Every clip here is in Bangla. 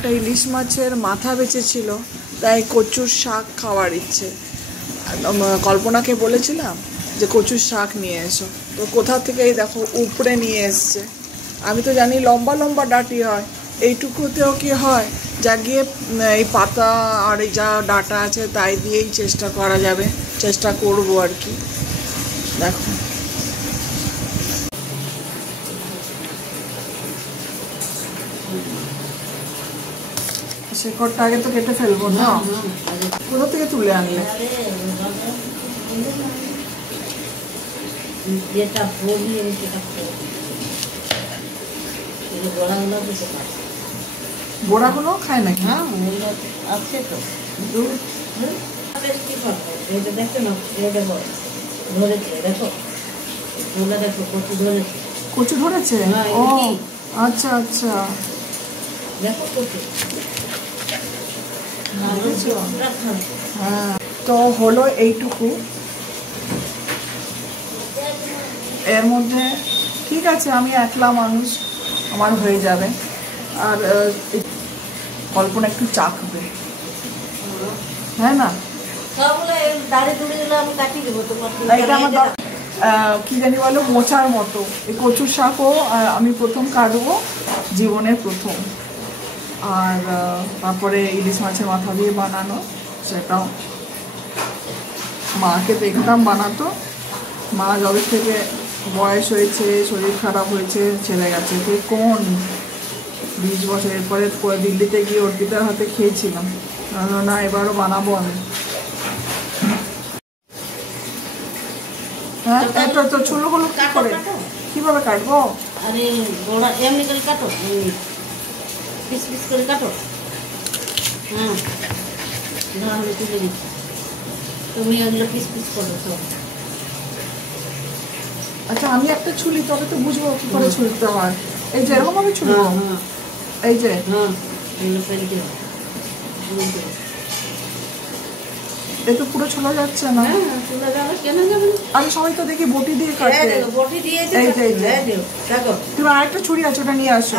একটা ইলিশ মাছের মাথা বেঁচেছিল, তাই কচুর শাক খাওয়ার ইচ্ছে। কল্পনাকে বলেছিলাম যে কচুর শাক নিয়ে এসো, তো কোথা থেকে এই দেখো উপরে নিয়ে এসছে। আমি তো জানি লম্বা লম্বা ডাঁটি হয়, এইটুকুতেও কি হয়? যা গিয়ে এই পাতা আর এই যা ডাঁটা আছে তাই দিয়েই চেষ্টা করা যাবে, চেষ্টা করবো আর কি। দেখো শেকড়টা আগে তো কেটে ফেলবো না? কোথা থেকে তুলে আনলে? গোড়াগুলো খায় নাকি? আছে তো দেখো না, ধরেছে দেখো, দেখো কচু ধরেছে। কচু ধরেছে? ও আচ্ছা আচ্ছা, দেখো কচু। হ্যাঁ, তো হলো এইটুকু। এর মধ্যে ঠিক আছে, আমি একলা মানুষ, আমার হয়ে যাবে। আর কল্পনা একটু চাখবে, হ্যাঁ না? এটা আমার কি জানি বলো, মোচার মতো। এই কচুর শাকও আমি প্রথম কাটবো, জীবনের প্রথম। আর তারপরে ইলিশ মাছের মাথা দিয়ে বানানো, সেটাও মাকে দেখতাম বানাতো। মা যবে থেকে বয়স হয়েছে, শরীর খারাপ হয়েছে, ছেড়ে গেছে। তুই কোন 20 বছরের পরে দিল্লিতে গিয়ে অর্পিতার হাতে খেয়েছিলাম। না, এবারও বানাবো আমি। হ্যাঁ, এটা তো ছোটগুলো কি করে, কিভাবে কাটবো? আরে গোড়া এমনি করে কাটো, পিস পিস করে কাটো। হ্যাঁ, তাহলে তুলে দিচ্ছি, তুমি এগুলো পিস পিস করো সব। আচ্ছা, আমি একটা ছুলি, তবে তো বুঝবো কি করে ছুলতে হয়। এই যে এরকম ভাবে ছুলবো? এই যে এই তো পুরো ছোলা যাচ্ছে না? আমি সবাই তো দেখি বটি দিয়ে কাটে। তুমি আরেকটা ছুরি আছে, ওটা নিয়ে আসো।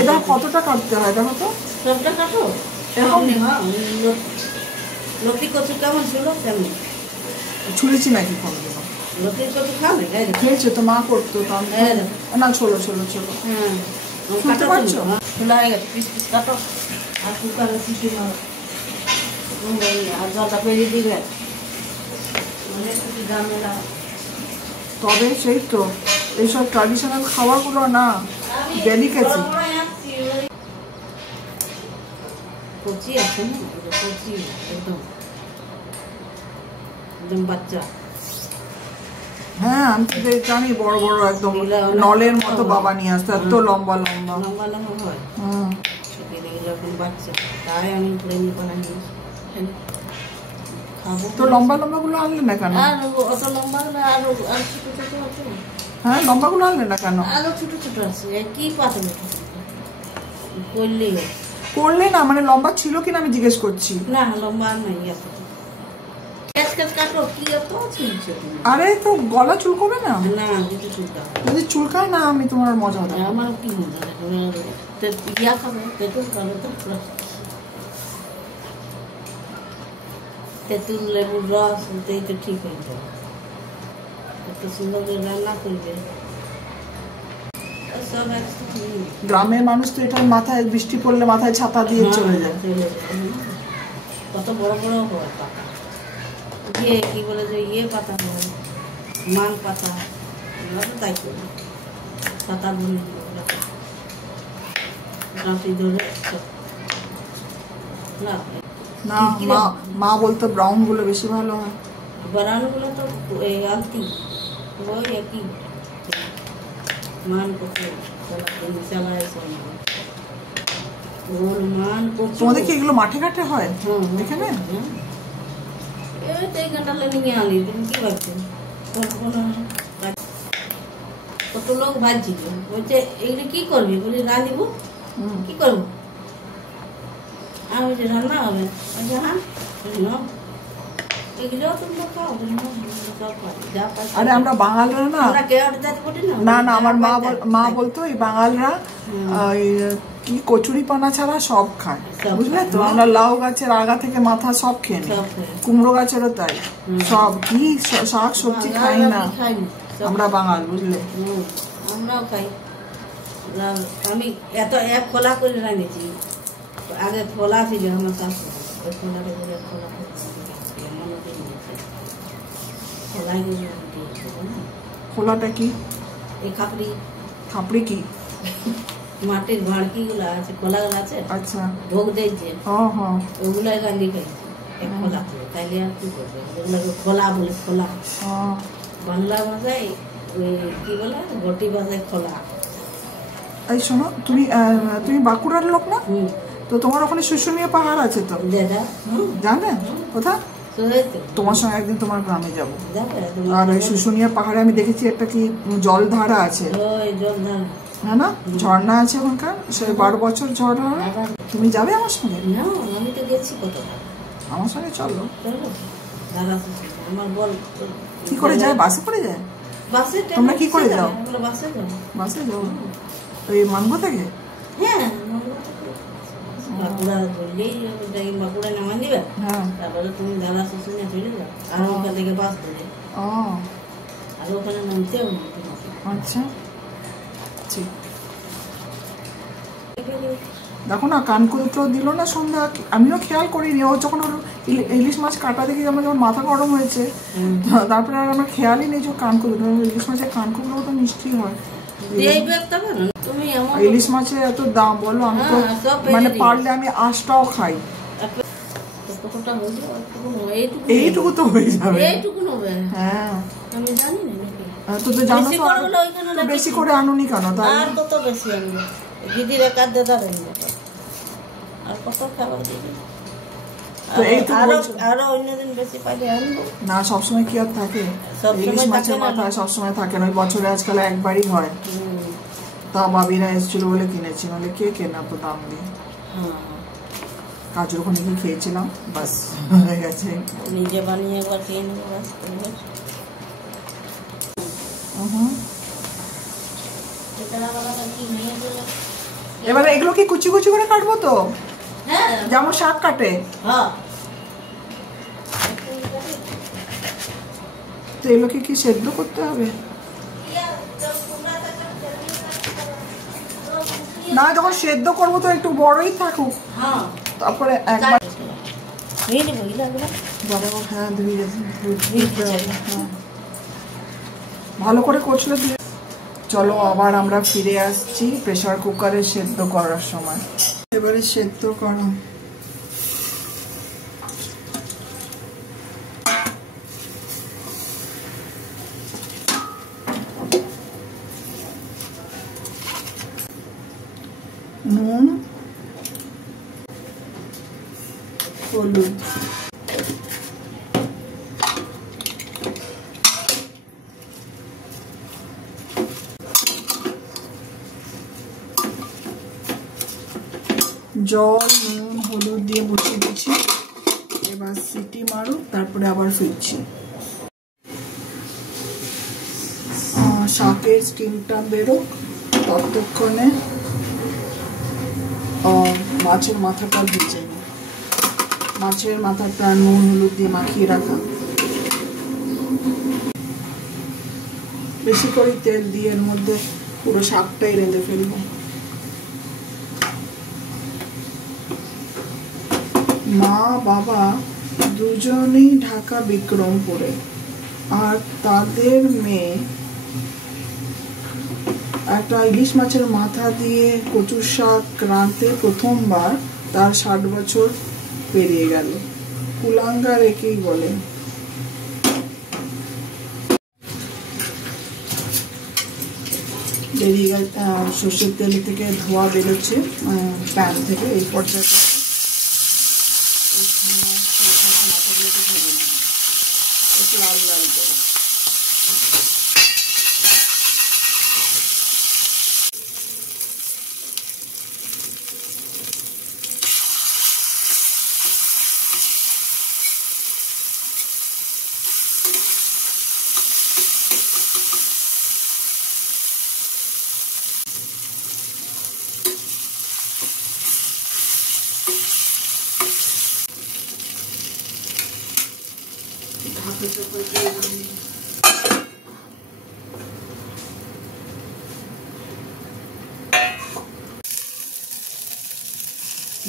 এটা কতটা কাটতে হয় দেখো তো? সবটা কাটো এরকম। লতি কচু কেমন ছিল? কেমন ছুলেছি নাকি কোনদিন? লতির কচু খাবে? খেয়েছো তো, মা করতো তো। না, ছোলো ছোলো ছোলো। হ্যাঁ, কাটতে পারছো? খোলা হয়ে গেছে, পিস পিস কাটো। আর কুকারে সিটি মারো, আর জলটা পেরিয়ে দিবে। অনেক কিছু ঝামেলা। তবে সেই তো এইসব ট্র্যাডিশনাল খাবারগুলো না ডেলিকেসি। কচি আছে না, কচি একদম একদম বাচ্চা। হ্যাঁ, আমি তো জানি বড় বড় একদম নলের মতো বাবা নিয়ে আসতে, এত লম্বা লম্বা লম্বা লম্বা হয়। এরকম বাচ্চা, তাই আমি খাবো। তো লম্বা লম্বা গুলো আনলে না কেন? আর অত লম্বা আরো আর ছোট ছোট আছে। হ্যাঁ, লম্বা গুলো আনলে না কেন? আরো ছোট ছোট আছে, কি পাতবে করলেই করলে না, মানে লম্বা ছিল কিনা আমি জিজ্ঞেস করছি। না, লম্বা নাই। আরে তো গলা চুলকবে না? না, কিছু চুলকাবে। যদি চুলকায় না, আমি তোমার মজা হবে। আমার কি মজা ইয়া খাবে, তেঁতুল খাবে তো, তেঁতুল লেবুর রস ওতেই তো ঠিক হয়ে যাবে। এত সুন্দর করে রান্না করবে। গ্রামের মানুষ তো এটা মাথায় বৃষ্টি পড়লে মাথায় ছাতা দিয়ে চলে যায়। কত বড় বড় পাতা, ইয়ে কি বলে যে ইয়ে পাতা হয়, মান পাতা, তাই করে পাতা বলে ধরে না। না, মা বলতো ব্রাউন গুলো বেশি ভালো হয়। ব্রাউন গুলো তো আনতি ওই একই মান করতে মান। তোমাদের কি এগুলো মাঠে ঘাটে হয় এখানে? নিয়ে আনি, তুমি কি ভাবছো? কত লোক ভাবছি, বলছে এগুলো কি করবি? বলি রাঁধিব। কি করবো? আমি বলছি রান্না হবে। হ্যাঁ, এগুলোও তোমরা খাও, আমরা সব খাই, যা পাই। আরে আমরা বাঙালরা না, আমরা কেয়ার জাতি বলি না। না না আমার মা বলতো এই বাঙালরা ওই কি কচুরিপানা ছাড়া সব খায়, বুঝলে তো? আমরা লাউ গাছের আগা থেকে মাথা সব খেয়ে নিই, কুমড়ো গাছেরও তাই, সব কি শাক সবজি খাই না আমরা বাঙাল, বুঝলে? আমরাও খাই। আমি এত এক খোলা করে রাখেছি, আগে খোলা ছিল আমার শাশু, ওই খোলাটা করে খোলা খোলাটা কি? এই খাপড়ি। খাপড়ি কি? মাটির ভাড়কি গুলা আছে, খোলা গুলা আছে, আচ্ছা, ভোগ দিয়েছে, ওগুলাই রান্দি খাইছে এক খোলা করে। তাইলে আর কি করবে, ওগুলোকে খোলা বলে। খোলা বাংলা ভাষায় ওই কি বলে, ঘটি ভাষায় খোলা। এই শোনো, তুমি বাঁকুড়ার লোক না? তো তোমার ওখানে শুশুনিয়া পাহাড় আছে তো, জানেন কোথা? তোমার সঙ্গে একদিন তোমার গ্রামে যাবো। আর ওই শুশুনিয়া পাহাড়ে আমি দেখেছি একটা কি জলধারা আছে, হ্যাঁ না, ঝর্ণা আছে ওখানকার, সে 12 বছর ঝর্ণা। তুমি যাবে আমার সঙ্গে? আমি তো গেছি কত, আমার সঙ্গে চলো। আমার বল কি করে যায়? বাসে করে যায়? বাসে। তোমরা কি করে যাও? বাসে যাও। বাসে যাও ওই মানগো থেকে? হ্যাঁ, বাঁকুড়া ধরলেই বাঁকুড়া নামা দিবে, তারপরে তুমি দাদা শুশুনিয়া চলে যাও, আর ওখান থেকে বাস ধরে আর ওখানে নামতে হবে। আচ্ছা ঠিক। দেখো না, কানকুটো দিল না সন্ধ্যা, আমিও খেয়াল করিনি। ও যখন ইলিশ মাছ কাটা দেখি আমার যখন মাথা গরম হয়েছে, তারপরে আর আমার খেয়ালই নেই যে কানকুটো। ইলিশ মাছের কানকুটো তো মিষ্টি হয়। ইলিশ মাছের এত দাম বলো, আমি তো মানে পারলে আমি আঁশটাও খাই। এইটুকু তো হয়ে যাবে। হ্যাঁ, আমি জানি না, তো জানো তো বেশি করে আনুনি কেন? আর কত বেশি আনবো, দিদির একার দেদার আর কত খাবার দিবি, আরো অন্যদিন বেশি পাইলে আনবো না। সবসময় কি আর থাকে? ইলিশ মাছের মাথা সবসময় থাকে না, ওই বছরে আজকাল একবারই হয়। তা বাবিরা এসেছিল বলে কিনেছি, নাহলে কে কেনা তো দাম দিয়ে। কাজুর ওখানে গিয়ে খেয়েছিলাম, বাস হয়ে গেছে। নিজে বানিয়ে একবার খেয়ে নেবো, বাস। এবারে এগুলো কি কুচি কুচি করে কাটবো তো? যেমন শাক কাটে? তো এগুলোকে কি সেদ্ধ করতে হবে? না, যখন সেদ্ধ করবো তো একটু বড়ই থাকুক, তারপরে একবার। হ্যাঁ, ভালো করে কচলে দিয়ে। চলো আবার আমরা ফিরে আসছি প্রেসার কুকারে সেদ্ধ করার সময়। এবারে সেদ্ধ করো। নুন, হলুদ, জল, নুন, হলুদ দিয়ে বসিয়ে দিচ্ছি। এবার সিটি মারুক, তারপরে আবার ফিরছি। শাকের স্টিমটা বেরোক, ততক্ষণে মাছের মাথাটা ভেজে নিই। মাছের মাথাটা নুন হলুদ দিয়ে মাখিয়ে রাখা। বেশি করে তেল দিয়ে এর মধ্যে পুরো শাকটাই রেঁধে ফেলবো। মা বাবা দুজনেই ঢাকা বিক্রমপুরে, আর তাদের মেয়ে একটা ইলিশ মাছের মাথা দিয়ে কচুর শাক রাঁধতে প্রথমবার তার 60 বছর পেরিয়ে গেল। কুলাঙ্গার একেই বলে। বেরিয়ে গেল, সর্ষের তেল থেকে ধোয়া বেরোচ্ছে প্যান থেকে। এই পর্যায়ে লাল লাল করে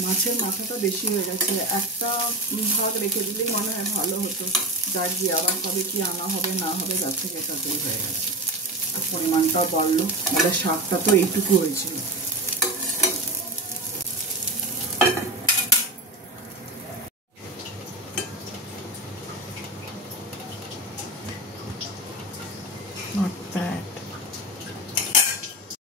মাছের মাথাটা বেশি হয়ে গেছে, একটা ভাগ রেখে দিলেই মনে হয় ভালো হতো। যার গিয়ে আবার কবে কি আনা হবে না হবে, তার থেকে তাতেই হয়ে গেছে। পরিমাণটাও বাড়লো, আমাদের শাকটা তো এইটুকু হয়েছিল।